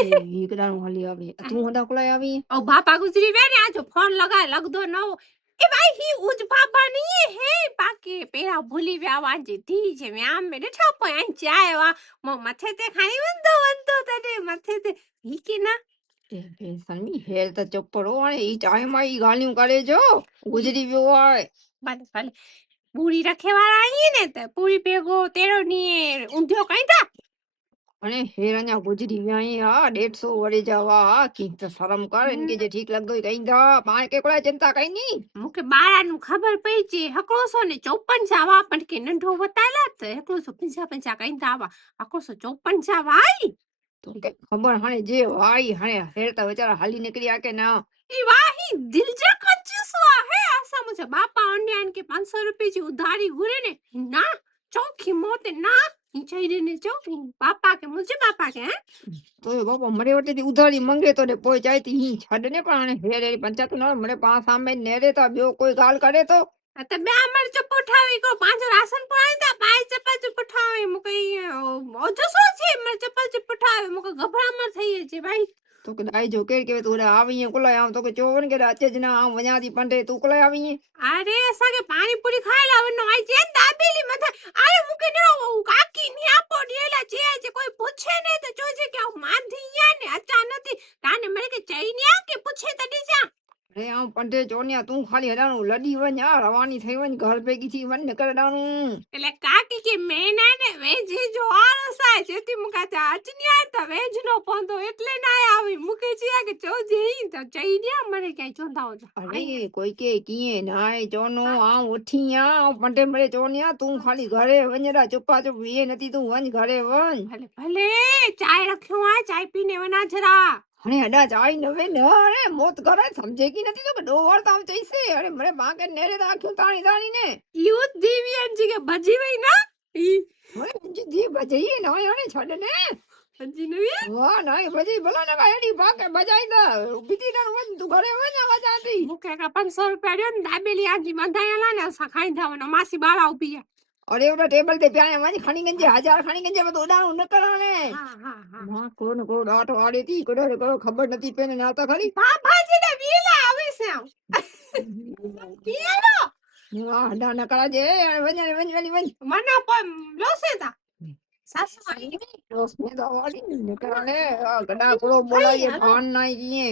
એકડાનું હાલી આવી તું હંડા કોલાય આવી ओ बापा गुजरी वे ने आज फोन लगा लग दो न ए भाई ही उज बापा नहीं है बाकी पेरा भूली व्या वांजे धी जे मैं आम में ठा पय चाय वा मो मथे ते खाई वंदो तने मथे ते ही के ना સનમી હેર તો ચપ્પડો અને ઈ ટાઈમમાં ઈ ગાલ્યું કરે જો ગુજરી ગયો હોય भले भले पूरी रखे वाला आई ने ते पूरी पेगो तेरो नी ऊंधियो कई था અને હેર અહીંયા ગુજરી ગયા અહીંયા 150 વડે જવા કી તો શરમ કર ઇનકે જે ઠીક લગતો કઈ દા પાણ કે કોળા ચિંતા કઈ ની मुके बारा नु खबर पई जे हकड़ो सो ने 54 जावा पण के नंढो बताला त हकड़ो सो 50 कई दावा हकड़ो सो 54 जावा आई તો કે ખબર હાણે જે વાઈ હાણે હેર તો બેચારા હાલી નીકળ્યા કે ના ई वाही दिल जा कंजूस हुआ है ऐसा मुझे बापा अन्यान के 500 रुपए जी उधारी गुरे ने ना चौकी मोते ना चाहिए ने चौकी पापा के मुझे पापा के हैं તો એ બાપા મરે વટેથી ઉધારી મંગે તો ને પોઈ જાયતી હી છડ ને પણ હેર એરી પંચાયત ન મરે પા સામે નેરે તો બ્યો કોઈ ગાલ કરે તો त बे अमर चुप उठावी को पांच राशन पड़ाई था पाई चप्पल चुप उठावी मुके ओजो सो छे मैं चप्पल चुप उठावी मुके घबरा मर थई छे भाई તો કે દાઈ જો કે તું આવી કોલાય આમ તો કે ચોવન કે અચે જ ના આમ વજાતી પંડે તું કોલાય આવી अरे ऐसा के पानी पूरी खाए लाव नो आई जे दाबेली मथा अरे मुके ने काकी नी आपो डेला जे कोई पूछे ने तो जोजे के मांधिया ने अचानक काने मरे के चईनिया के पूछे तडी जा અરે આમ પંડે ચોન્યા તું ખાલી હડાનું લડી વન આ રવાની થઈ વન ઘર ભેગી થી વન નકરડાનું એટલે કાકી કે મેના ને વેજી જો આરસા જેતી મુકા ચાચની આ તા વેજ નો પોંદો એટલે ના આવી મુકે છે કે ચોજે તો ચઈનિયા મરે કે ચોંધાઓ અરે કોઈ કે કીએ નાય ચોનો આમ ઉઠીયા પંડે મરે ચોન્યા તું ખાલી ઘરે વનરા ચુપ્પા ચુપ વીએ નથી તું વન ઘરે વન ભલે ભલે ચાય રખ્યો આ ચાય પીને વના જરા અરે અડા ચાય નવે ન અરે મોત કરે સમજે કી નથી તો કે દો વાર તામ ચઈસે અરે મરે બાકે નેરે દાખ્યું તાણી તાણી ને યુ દેવીયન જી કે ભજી વઈ ના ઈ હવે જી બજઈએ ન અરે છડ ને ભજી નવી વાહ નાય બજી ભલા ને એડી બાકે બજાઈ દા બીજી ના વન તું ઘરે વન વજાતી મુકે કે 500 રૂપિયા રહ્યો ને દાબેલી આજી બંધાયેલા ને ખાઈ જાવનો માસી બાળા ઉભી ગયા અરે ઓલા ટેબલ તે પ્યાને માજી ખણી ગંજે 1000 ખણી ગંજે બધું ઉડાણું ન કરાને હા માં કોણ કોણ આટો આડી તી કોડો કરો ખબર નથી પેને ના તો ખરી બાબાજી ને વીલા આવે છે પીએલો વાહ ના ન કરાજે વન વન વન મને પણ લોસે તા સાસુ દોસ્ત ને તો આડી ન કરાને ગડા કોડો બોલાય ભાન નાઈ ગીએ